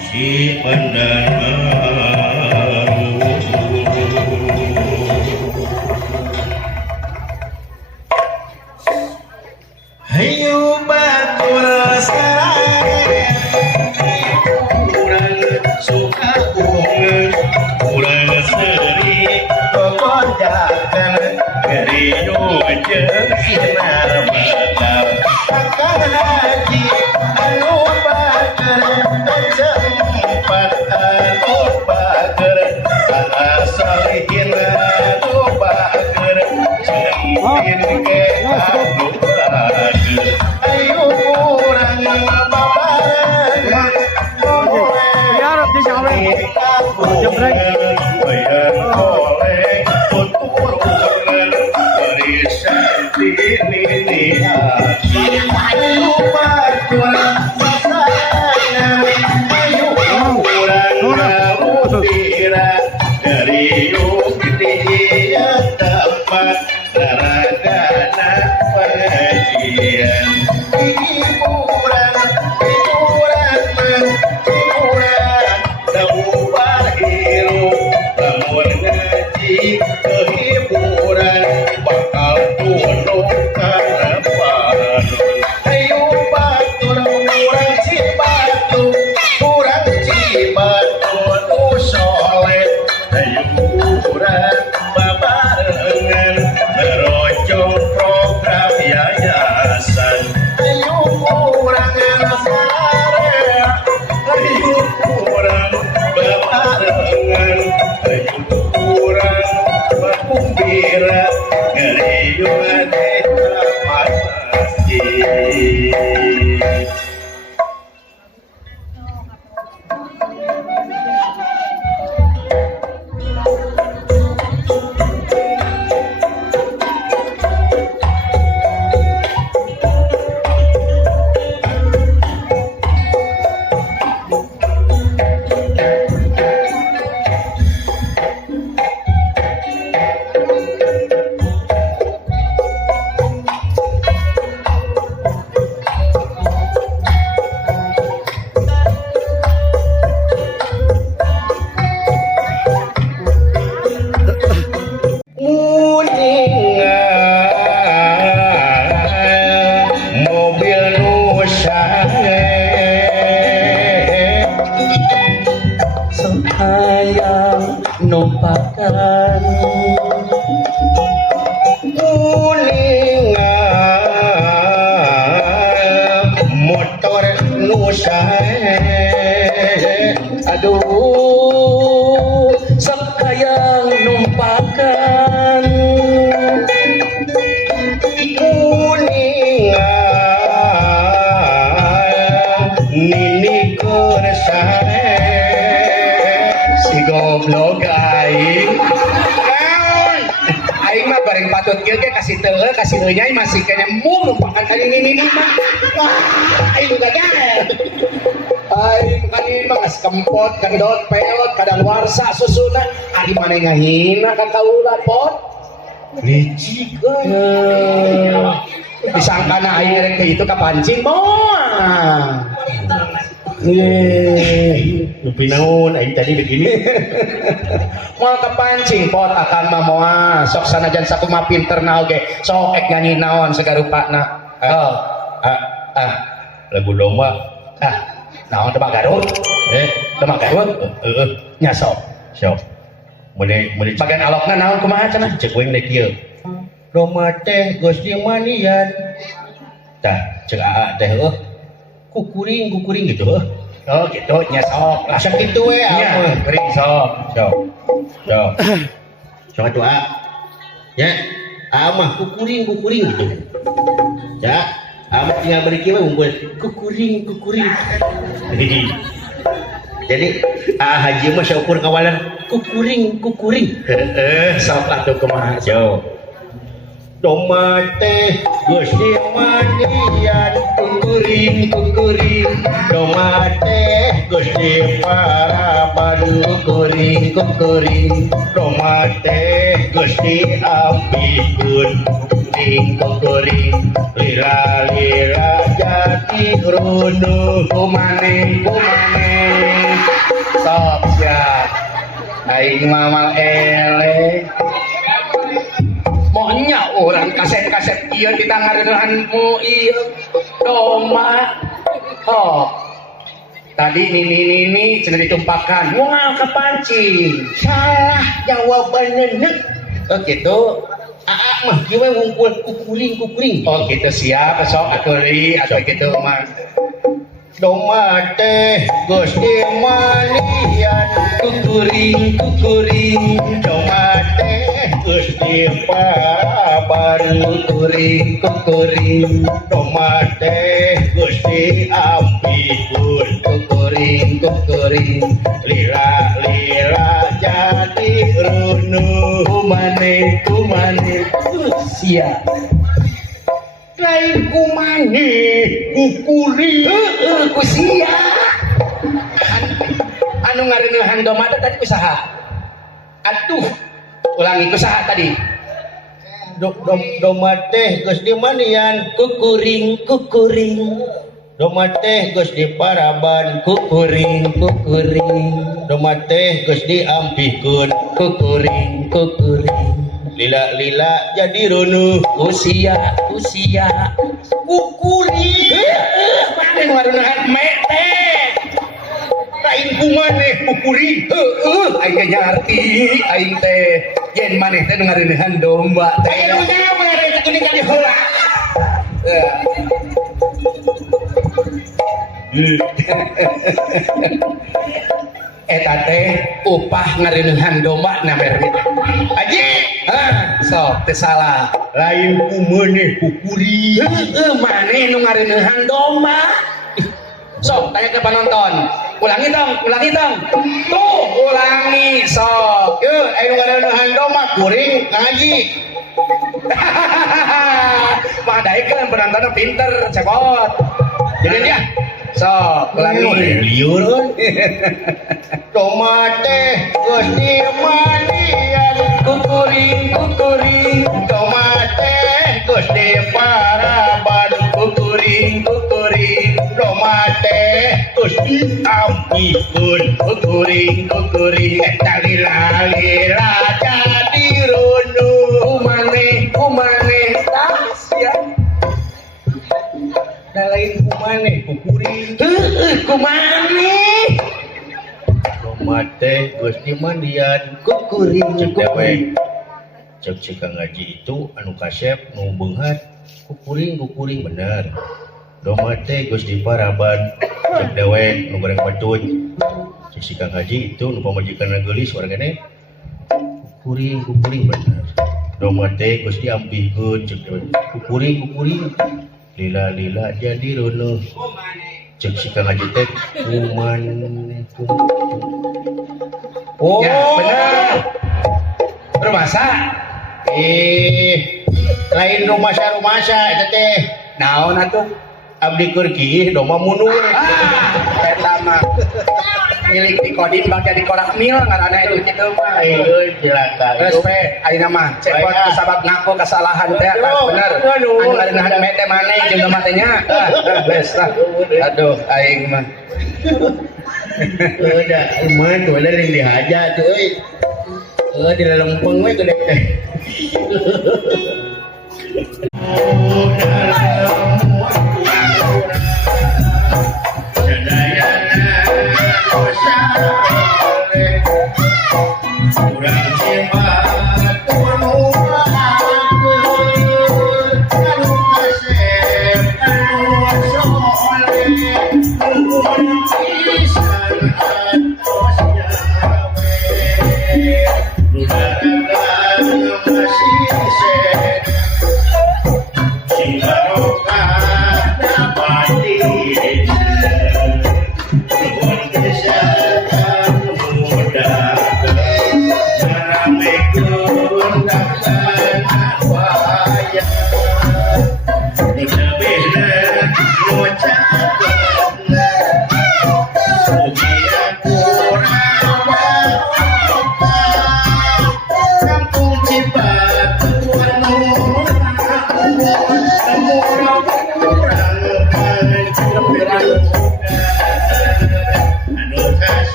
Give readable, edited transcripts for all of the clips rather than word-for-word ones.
si pendengar hayu batur sarang kurang suka kurang seri kokonjakan geriyo jeung sinar malam akan haji anu bager tempat anu bager asalihin anu bager jeung ke anu bager ayo kurang babarengan Yarab di jalan. Jebrek. dari yuk dia tempat saragana pengajian hiburan dabubar hirup bangun ngaji kehiburan bakal tunduk karepan ayo batur kurang si batu kurang si batu nu soleh ayo kurang babarengan merojong program yayasan ayo kurang sare ayo kurang babarengan ayo kurang berkumbira ngeriung ade masjid. Mobil nusange Sayang numpakan motor nusange aduh sayang numpakan nini kursane si goblok aing aing mah bareng patut kieu ge kasih teu kasih euy masih kene mung numpakan kali ini mah aing gagah aing kali mah geus kempot kendot peot kadaluarsa susuna ari maneh ngahina ka kaula pot licik disangkana aing rek teh itu kapancing moal lupi naon aing tadi begini moal kapancing pot akan mah moal sok sanajan sakumaha pinter na oge sok ek nyanyi naon sagarupana lagu domba naon teu Garut teu Garut nya sok mulai bagian alokna naon kumaha cenah cek weng dek kieu domba teh geus dimanian tah cek aa teh kukuring gitu oh gitu nya sok lah sok kitu we nya geuring sok sok atuh ya mah kukuring gitu ya mah tinggal beri kieu unggul kukuring jadi haji mah syukur kawalan kukuring sok atuh kumaha jauh tomate geus dimanian kukuring tomate geus diparaban kukuring tomate geus diapikeun kukuring lira jati rono kumane sok siap aing mama ele monya orang kaset-kaset ieu kita ngareneuhanmu ieu doma oh tadi ini cenah ditumpahkan moal kepancing salah jawabannya oh gitu mah kieu wungkul kukuring oh gitu siap sok aturi atau gitu mah doma teh Gusti manian kukuring doma teh Gusti paraban kukuring doma teh Gusti ampikun kukuring lila jadi runu kumane siap lain kumane kukuri kusia anu ngareneuhan doma tadi kusaha aduh ulangi kusaha tadi doma teh geus dimanian kukuring doma teh geus diparaban kukuring doma teh geus diampikeun kukuring lila jadi runu usia kukuri mana ngareneuhan mete lain kumane kukuri aing teh ngarti aing teh yen maneh teh ngareneuhan domba teh anu nyawa eta kuning jadi heula eta teh upah ngareneuhan domba na berni aji sok teu salah lain kumane kukuri maneh nu ngareneuhan domba sok tanya ke penonton ulangi dong tuh ulangi sok yeuh anu ngareneuhan domba kuring ngaji mah daekeun penonton pinter cekot jadi dia sok ulangi liur doma teh geus dimanian kukuring doma teh geus diparaban kukuring doma teh geus diampikeun kukuring eta lila jadi runu kumane tasya da lain kumane kukuri kumane doma teh geus dimandian kukuring cek dewek cek cikang ngaji itu anu kasep nu beungat kukuring bener doma teh geus diparaban cek dewek nu goreng batut cek cikang ngaji itu nu pamajikanna geulis wargane kukuring bener doma teh geus diampikeun cek dewek kukuring lila jadi runu cek cikang ngaji teh oh ya bener bermasa lain rumasa eta teh naon atuh abdi keur kieu doma mundur eta mah milik di kodim bang jadi korak mil ngaranna itu kitu mah cilaka geus pe ayeuna mah cepot sabab ngaku kesalahan teh bener anu ngareneuhan mete maneh jeung domba teh nya geus lah aduh aing mah udah umat udah yang dihaja tuh di lempeng we gede teh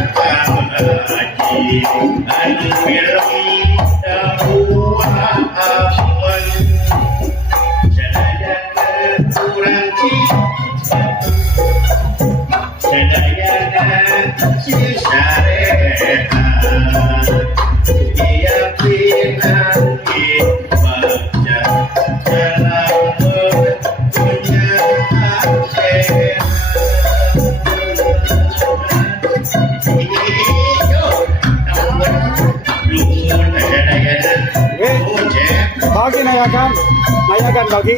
haji anu film dakwah awan sadayana kurang sadayana sisarehat ia pinangki baca selamat punya akhirat Bagi nayakan bagi.